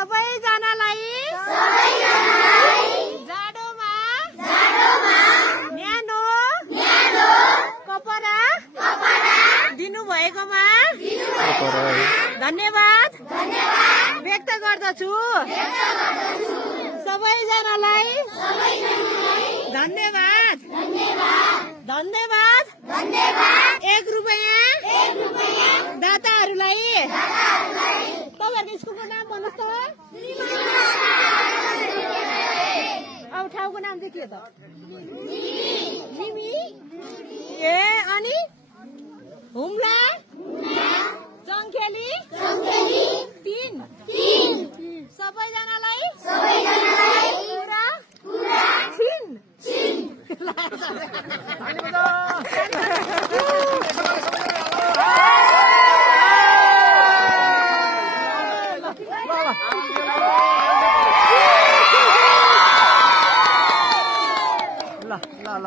सबैजनालाई जाडोमा न्यानो कपडा दिनुभएकोमा धन्यवाद व्यक्त गर्दछु। सबैजनालाई धन्यवाद धन्यवाद। 1 रुपैयाँ दाताहरूलाई। तपाईँहरूको स्कुलको नाम भन्नुहोस् त। अब ठाउँको नाम चाहिँ के त? मिमी। ए अनि हुम्ला चङ्खेली 3 सबैजनालाई पुरा छिन। ल ल ल